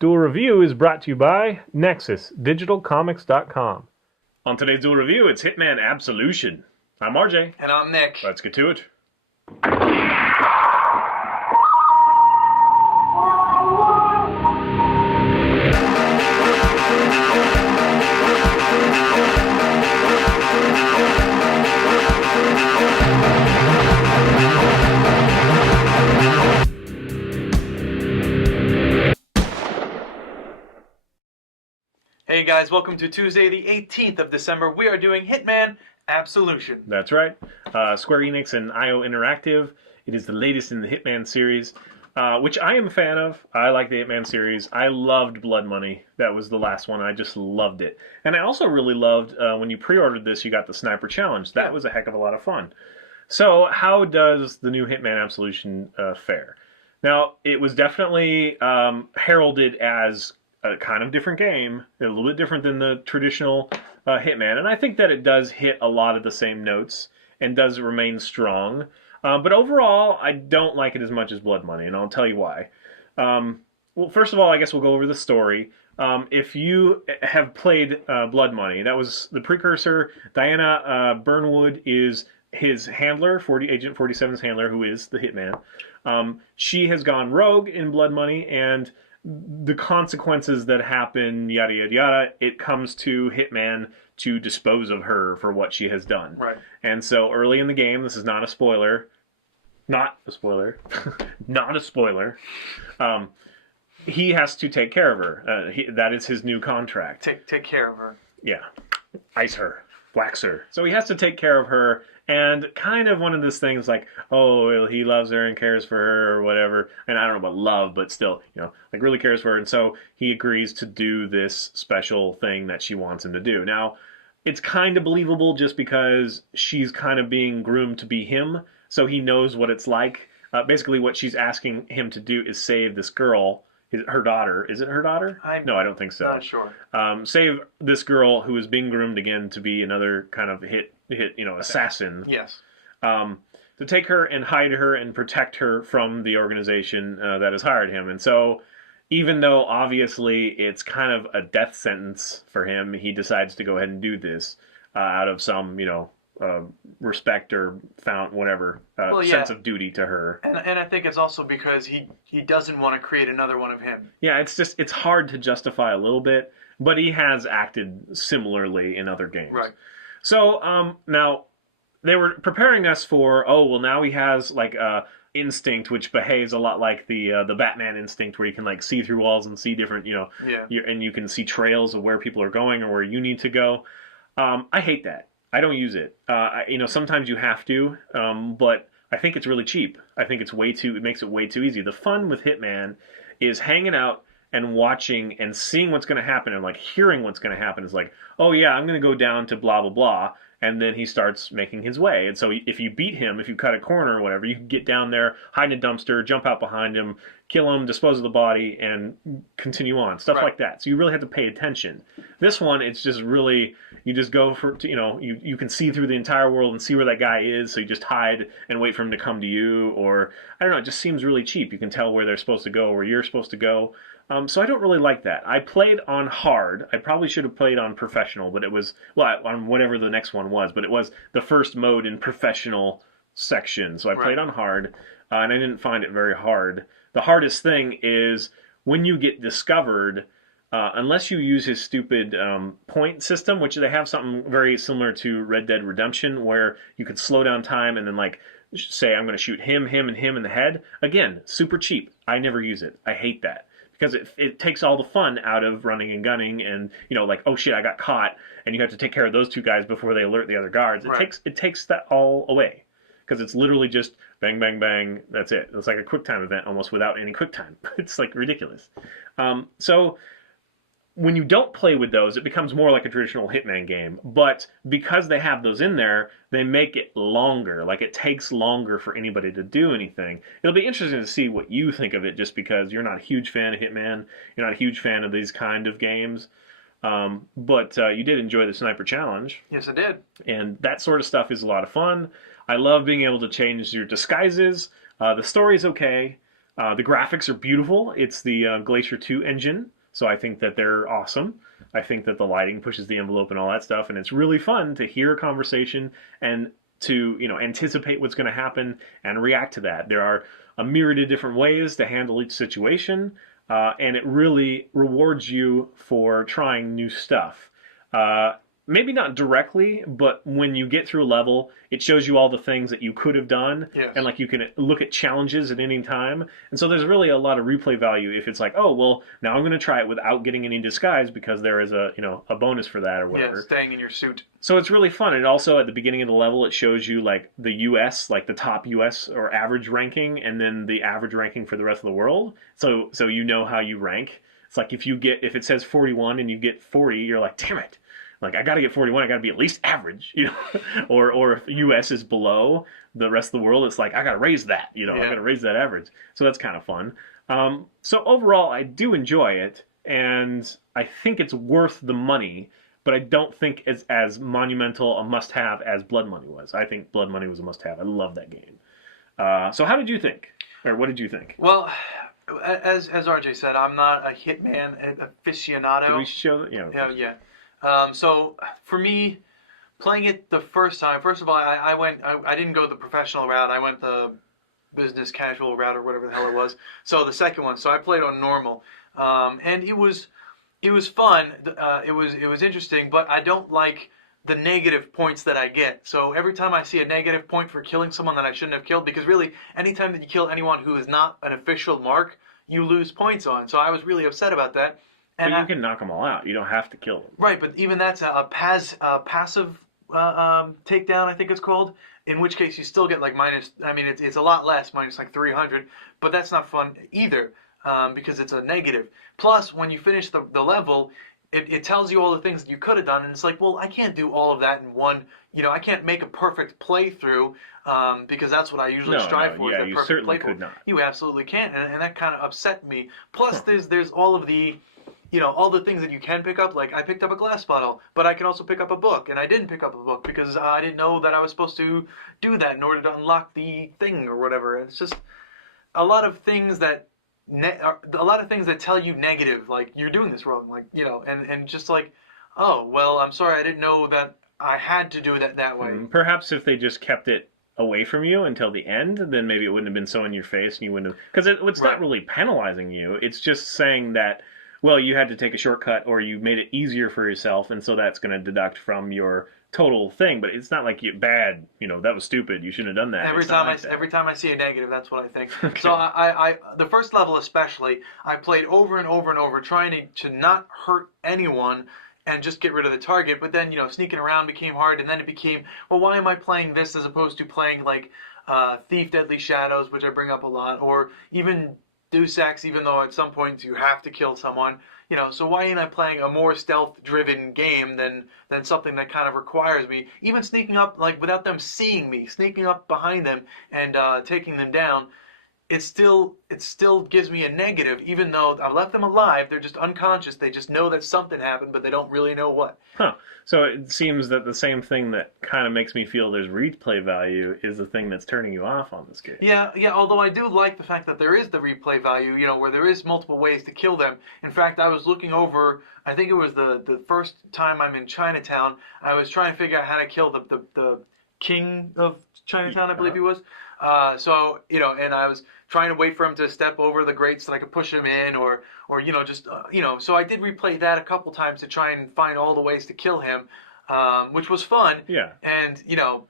Duel Review is brought to you by NexusDigitalComics.com. On today's Duel Review, it's Hitman Absolution. I'm RJ. And I'm Nick. Let's get to it. Hey guys, welcome to Tuesday the 18th of December. We are doing Hitman Absolution. That's right. Square Enix and IO Interactive. It is the latest in the Hitman series, which I am a fan of. I like the Hitman series. I loved Blood Money. That was the last one. I just loved it. And I also really loved, when you pre-ordered this, you got the Sniper Challenge. That was a heck of a lot of fun. So how does the new Hitman Absolution fare? Now, it was definitely heralded as a kind of different game, a little bit different than the traditional Hitman, and I think that it does hit a lot of the same notes and does remain strong. But overall, I don't like it as much as Blood Money, and I'll tell you why. Well, first of all, I guess we'll go over the story. If you have played Blood Money, that was the precursor. Diana Burnwood is his handler, Agent 47's handler, who is the Hitman. She has gone rogue in Blood Money, and the consequences that happen, yada, yada, yada, it comes to Hitman to dispose of her for what she has done. Right. And so early in the game, this is not a spoiler. Not a spoiler. Not a spoiler. He has to take care of her. That is his new contract. Take care of her. Yeah. Ice her. Wax her. So he has to take care of her, and kind of one of those things like, oh, he loves her and cares for her or whatever. And I don't know about love, but still, like really cares for her. And so he agrees to do this special thing that she wants him to do. Now, it's kind of believable just because she's kind of being groomed to be him. So he knows what it's like. Basically, what she's asking him to do is save this girl, her daughter. Is it her daughter? No, I don't think so. Not sure. Save this girl who is being groomed again to be another kind of assassin. Yes. To take her and hide her and protect her from the organization that has hired him. And so, even though obviously it's kind of a death sentence for him, he decides to go ahead and do this out of some, respect or sense of duty to her. And I think it's also because he doesn't want to create another one of him. Yeah, it's hard to justify a little bit, but he has acted similarly in other games. Right. So, now, they were preparing us for, now he has, like, instinct, which behaves a lot like the Batman instinct, where you can, like, see through walls and see different, and you can see trails of where people are going or where you need to go. I hate that. I don't use it. Sometimes you have to, but I think it's really cheap. I think it makes it way too easy. The fun with Hitman is hanging out and watching and seeing what's going to happen and like hearing what's going to happen. Is like, oh yeah, I'm going to go down to blah, blah, blah. And then he starts making his way. And so if you beat him, if you cut a corner or whatever, you can get down there, hide in a dumpster, jump out behind him, kill him, dispose of the body, and continue on. Stuff like that. So you really have to pay attention. This one, it's just really, you just go you can see through the entire world and see where that guy is, so you just hide and wait for him to come to you. Or, I don't know, it just seems really cheap. You can tell where they're supposed to go, where you're supposed to go. So I don't really like that. I played on hard. I probably should have played on professional, but it was, on whatever the next one was, but it was the first mode in professional section. So I played on hard, and I didn't find it very hard. The hardest thing is when you get discovered, unless you use his stupid point system, which they have something very similar to Red Dead Redemption, where you could slow down time and then like say, I'm going to shoot him, and him in the head. Again, super cheap. I never use it. I hate that. Because it takes all the fun out of running and gunning and, like, oh shit, I got caught, and you have to take care of those two guys before they alert the other guards. It takes that all away. Because it's literally just bang, bang, bang, that's it. It's like a QuickTime event almost without any QuickTime. It's like ridiculous. So when you don't play with those, it becomes more like a traditional Hitman game. But because they have those in there, they make it longer. Like, it takes longer for anybody to do anything. It'll be interesting to see what you think of it, just because you're not a huge fan of Hitman. You're not a huge fan of these kind of games. But you did enjoy the Sniper Challenge. Yes, I did. And that sort of stuff is a lot of fun. I love being able to change your disguises. The story's okay. The graphics are beautiful. It's the Glacier 2 engine, so I think that they're awesome. I think that the lighting pushes the envelope and all that stuff, and it's really fun to hear a conversation and to anticipate what's going to happen and react to that. There are a myriad of different ways to handle each situation, and it really rewards you for trying new stuff. Maybe not directly, but when you get through a level, it shows you all the things that you could have done, Yes. and like you can look at challenges at any time. And so there's really a lot of replay value if it's like, oh well, now I'm going to try it without getting any disguise because there is a bonus for that or whatever. Yeah, staying in your suit. So it's really fun. And also at the beginning of the level, it shows you like the U.S., like the top U.S. or average ranking, and then the average ranking for the rest of the world. So you know how you rank. It's like if it says 41 and you get 40, you're like, damn it. Like, I got to get 41, I got to be at least average, or if U.S. is below the rest of the world, it's like, I got to raise that, I got to raise that average. So that's kind of fun. So overall, I do enjoy it, and I think it's worth the money, but I don't think it's as monumental a must-have as Blood Money was. I think Blood Money was a must-have. I love that game. So how did you think? Or what did you think? Well, as RJ said, I'm not a Hitman aficionado. Did we show that? Yeah. So for me, playing it the first time, first of all, I didn't go the professional route. I went the business casual route or whatever the hell it was. So the second one, so I played on normal, and it was fun. It was interesting, but I don't like the negative points that I get. So every time I see a negative point for killing someone that I shouldn't have killed, because really, anytime that you kill anyone who is not an official mark, you lose points on. So I was really upset about that. And you can knock them all out. You don't have to kill them. Right, but even that's a passive takedown, I think it's called. In which case you still get like minus. I mean, it's a lot less, minus like 300. But that's not fun either, because it's a negative. Plus, when you finish the level, it tells you all the things that you could have done, and it's like, well, I can't do all of that in one. I can't make a perfect playthrough, because that's what I usually strive for. Yeah, is that you perfect certainly playthrough. could not. You absolutely can't, and that kind of upset me. Plus, there's all of the. All the things that you can pick up, like I picked up a glass bottle, but I can also pick up a book, and I didn't pick up a book because I didn't know that I was supposed to do that in order to unlock the thing or whatever. It's just a lot of things that tell you negative, like you're doing this wrong, like and just like, oh well, I'm sorry, I didn't know that I had to do that way. Perhaps if they just kept it away from you until the end, then maybe it wouldn't have been so in your face, and you wouldn't have, because it's not really penalizing you. It's just saying that, well, you had to take a shortcut or you made it easier for yourself, and so that's going to deduct from your total thing. But it's not like you bad, that was stupid, you shouldn't have done that. Every time I see a negative, that's what I think. Okay. So I the first level especially, I played over and over and over, trying to not hurt anyone and just get rid of the target. But then, sneaking around became hard, and then it became, well, why am I playing this as opposed to playing like Thief Deadly Shadows, which I bring up a lot, or even Deus Ex, even though at some point you have to kill someone, so why ain't I playing a more stealth-driven game than something that kind of requires me, even sneaking up, like, without them seeing me, sneaking up behind them and taking them down, it still gives me a negative, even though I left them alive. They're just unconscious. They just know that something happened, but they don't really know what. Huh. So it seems that the same thing that kind of makes me feel there's replay value is the thing that's turning you off on this game. Yeah, although I do like the fact that there is the replay value, where there is multiple ways to kill them. In fact, I was looking over, I think it was the first time I'm in Chinatown, I was trying to figure out how to kill the king of Chinatown, I believe he was. So, and I was trying to wait for him to step over the grate so that I could push him in, or so I did replay that a couple times to try and find all the ways to kill him, which was fun. Yeah. And,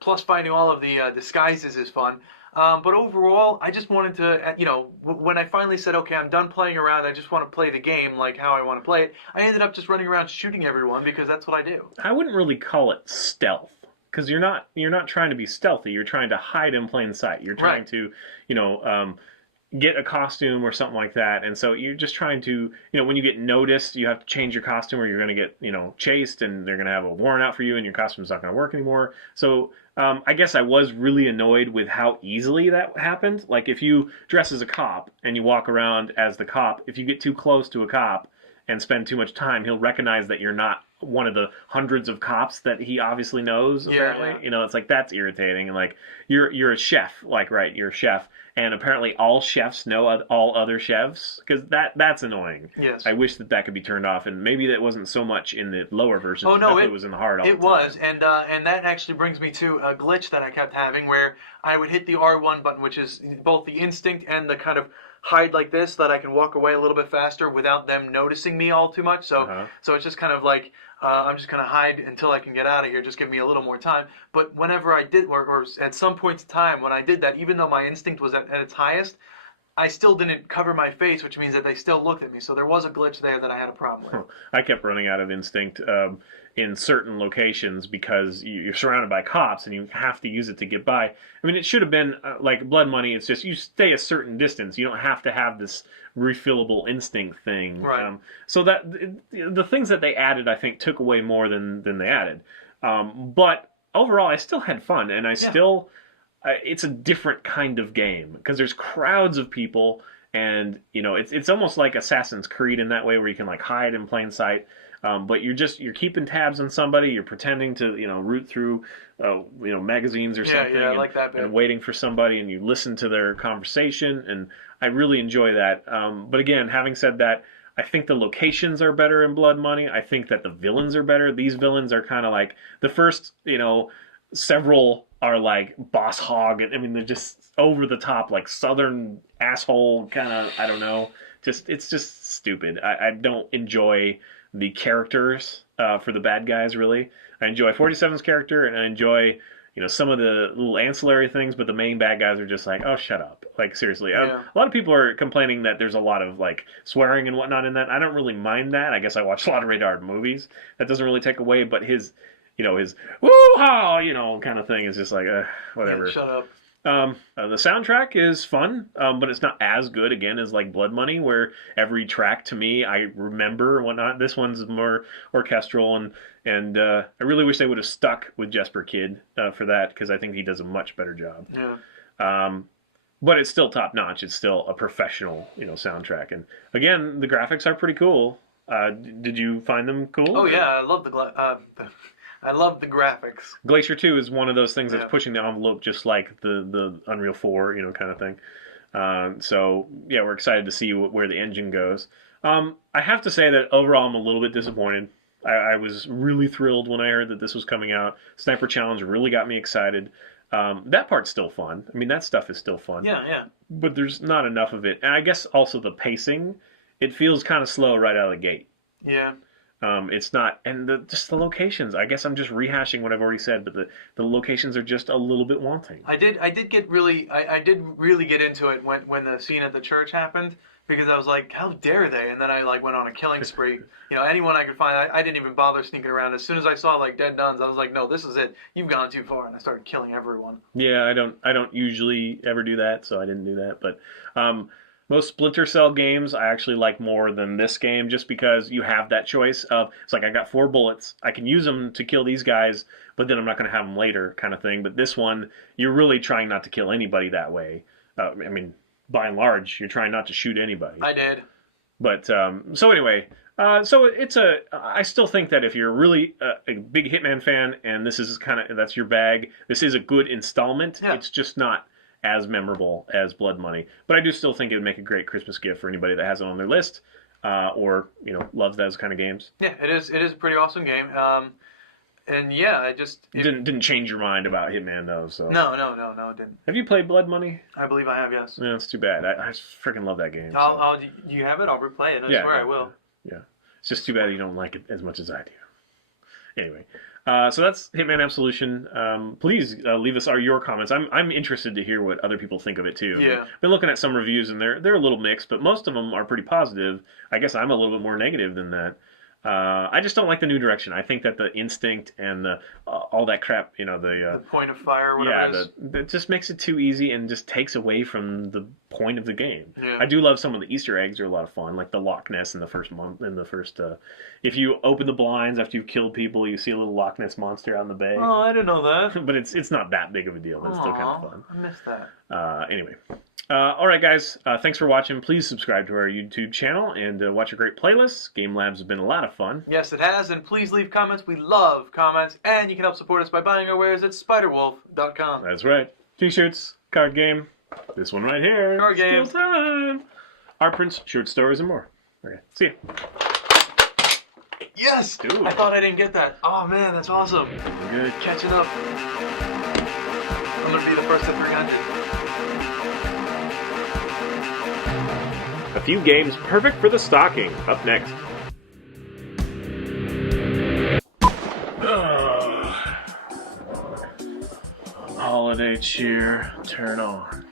plus finding all of the disguises is fun. But overall, I just wanted to, when I finally said, okay, I'm done playing around, I just want to play the game like how I want to play it, I ended up just running around shooting everyone because that's what I do. I wouldn't really call it stealth. Because you're not trying to be stealthy. You're trying to hide in plain sight. You're trying to, get a costume or something like that. And so you're just trying to, when you get noticed, you have to change your costume or you're going to get, chased and they're going to have a warrant out for you and your costume's not going to work anymore. So I guess I was really annoyed with how easily that happened. Like if you dress as a cop and you walk around as the cop, if you get too close to a cop, and spend too much time, he'll recognize that you're not one of the hundreds of cops that he obviously knows. Apparently, Yeah. you know, it's like that's irritating. And like you're a chef, like right, you're a chef, and apparently all chefs know all other chefs because that's annoying. Yes. I wish that could be turned off, and maybe that wasn't so much in the lower versions. Oh no, it was in the hard. All the it time. was, and that actually brings me to a glitch that I kept having where I would hit the R1 button, which is both the instinct and the kind of hide like this, so that I can walk away a little bit faster without them noticing me all too much. So so it's just kind of like I'm just gonna hide until I can get out of here. Just give me a little more time. But whenever I did, or at some point in time when I did that, even though my instinct was at its highest, I still didn't cover my face, which means that they still looked at me. So there was a glitch there that I had a problem with. I kept running out of instinct in certain locations because you're surrounded by cops and you have to use it to get by. I mean, it should have been like Blood Money. It's just you stay a certain distance. You don't have to have this refillable instinct thing. Right. So that the things that they added, I think, took away more than they added. But overall, I still had fun, and I still... it's a different kind of game because there's crowds of people, and you know it's almost like Assassin's Creed in that way, where you can like hide in plain sight, but you're keeping tabs on somebody, you're pretending to root through magazines or something, I like that bit. and waiting for somebody, and you listen to their conversation, and I really enjoy that. But again, having said that, I think the locations are better in Blood Money. I think that the villains are better. These villains are kind of like the first several are like Boss Hog. I mean, they're just over the top, like Southern asshole kind of, I don't know. It's just stupid. I don't enjoy the characters for the bad guys, really. I enjoy 47's character, and I enjoy, some of the little ancillary things, but the main bad guys are just like, oh, shut up. Like, seriously. Yeah. A lot of people are complaining that there's a lot of, like, swearing and whatnot in that. I don't really mind that. I guess I watch a lot of rated movies. That doesn't really take away, but his woo-ha, kind of thing is just like, whatever. Yeah, shut up. The soundtrack is fun, but it's not as good, again, as like Blood Money, where every track to me I remember and whatnot. This one's more orchestral, and I really wish they would have stuck with Jesper Kyd for that, because I think he does a much better job. Yeah. But it's still top notch. It's still a professional, soundtrack, and again, the graphics are pretty cool. Did you find them cool? Oh yeah, I love I love the graphics. Glacier 2 is one of those things that's Yeah. pushing the envelope, just like the Unreal 4, kind of thing. So, yeah, we're excited to see where the engine goes. I have to say that overall I'm a little bit disappointed. I was really thrilled when I heard that this was coming out. Sniper Challenge really got me excited. That part's still fun. I mean, that stuff is still fun. Yeah, yeah. But there's not enough of it. And I guess also the pacing, it feels kind of slow right out of the gate. Yeah. It's not, and just the locations. I guess I'm just rehashing what I've already said, but the locations are just a little bit wanting. I did really get into it when the scene at the church happened, because I was like, how dare they? And then I like went on a killing spree. Anyone I could find, I didn't even bother sneaking around. As soon as I saw like dead nuns, I was like, no, this is it. You've gone too far, and I started killing everyone. Yeah, I don't usually ever do that, so I didn't do that. But most Splinter Cell games I actually like more than this game, just because you have that choice of, it's like I got 4 bullets, I can use them to kill these guys, but then I'm not going to have them later, kind of thing. But this one, you're really trying not to kill anybody that way. I mean, by and large, you're trying not to shoot anybody. I did. But so anyway, so I still think that if you're really a big Hitman fan and this is that's your bag, this is a good installment. Yeah. It's just not as memorable as Blood Money, but I do still think it would make a great Christmas gift for anybody that has it on their list, or loves those kind of games. Yeah, it is a pretty awesome game. And yeah, it didn't change your mind about Hitman though. So no, it didn't. Have you played Blood Money? I believe I have, yes. Yeah, it's too bad. I freaking love that game. You have it? I'll replay it. I swear I will. Yeah, it's just too bad you don't like it as much as I do. Anyway. So that's Hitman Absolution. Please leave us your comments. I'm interested to hear what other people think of it too. Yeah. I've been looking at some reviews and they're a little mixed, but most of them are pretty positive. I guess I'm a little bit more negative than that. I just don't like the new direction. I think that the instinct and all that crap, the point of fire, whatever it is. it just makes it too easy and just takes away from the point of the game. Yeah. I do love some of the Easter eggs; are a lot of fun, like the Loch Ness in the first month. In the first, if you open the blinds after you've killed people, you see a little Loch Ness monster out in the bay. Oh, I didn't know that. But it's not that big of a deal. But it's still kind of fun. I missed that. Anyway. All right, guys. Thanks for watching. Please subscribe to our YouTube channel and watch our great playlists. Game Labs has been a lot of fun. Yes, it has. And please leave comments. We love comments. And you can help support us by buying our wares at spiderwolf.com. That's right. T-shirts, card game. This one right here. Card game. Still time. Art prints, short stories, and more. Okay. See ya. Yes! Dude. I thought I didn't get that. Oh, man, that's awesome. Good. Catching up. I'm going to be the first to 300. A few games perfect for the stocking. Up next. Holiday cheer, turn on.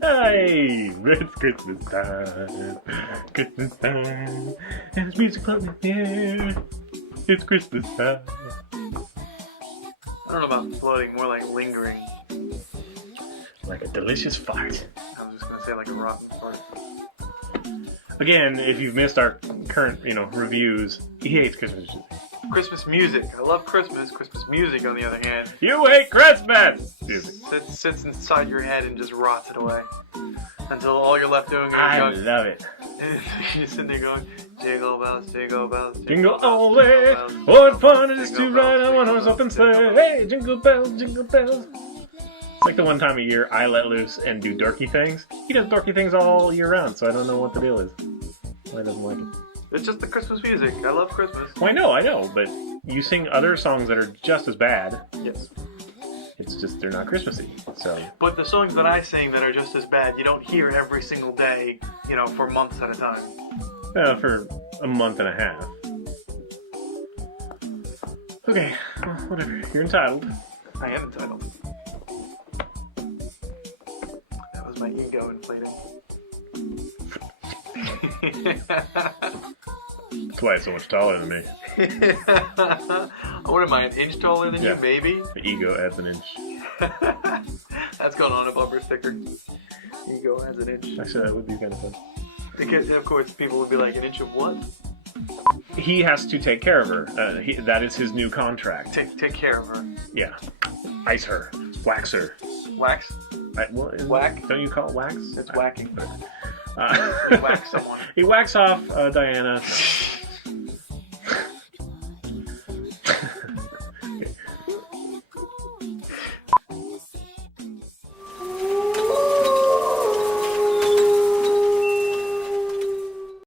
Hey, it's Christmas time. Christmas time. And it's music playing here. It's Christmas time. I don't know about floating, more like lingering. Like a delicious fart. I was just going to say like a rotten fart. Again, if you've missed our current, reviews, he hates Christmas music. Christmas music. I love Christmas. Christmas music, on the other hand, You hate Christmas music. sits inside your head and just rots it away. Until all you're left doing is I going, love it. you're sitting there going, jingle bells, jingle bells, Jingle all the way. What fun it is to ride on one horse open sleigh. Hey, jingle bells, jingle bells. It's like the one time a year I let loose and do dorky things. He does dorky things all year round, so I don't know what the deal is. Why doesn't like it? It's just the Christmas music. I love Christmas. Well, I know, but you sing other songs that are just as bad. Yes. It's just they're not Christmassy. So But the songs that I sing that are just as bad, you don't hear every single day, for months at a time. for a month and a half. Okay, well, whatever. You're entitled. I am entitled. That was my ego inflating. That's why it's so much taller than me. What am I, an inch taller than you? Maybe? The ego adds an inch. That's going on a bumper sticker. Ego adds an inch. Actually, that would be kind of fun. Because, of course, people would be like, an inch of what? He has to take care of her. That is his new contract. Take care of her. Yeah. Ice her. Wax her. Wax? Whack? Don't you call it wax? It's whacking. You whack someone. He whacks off Diana.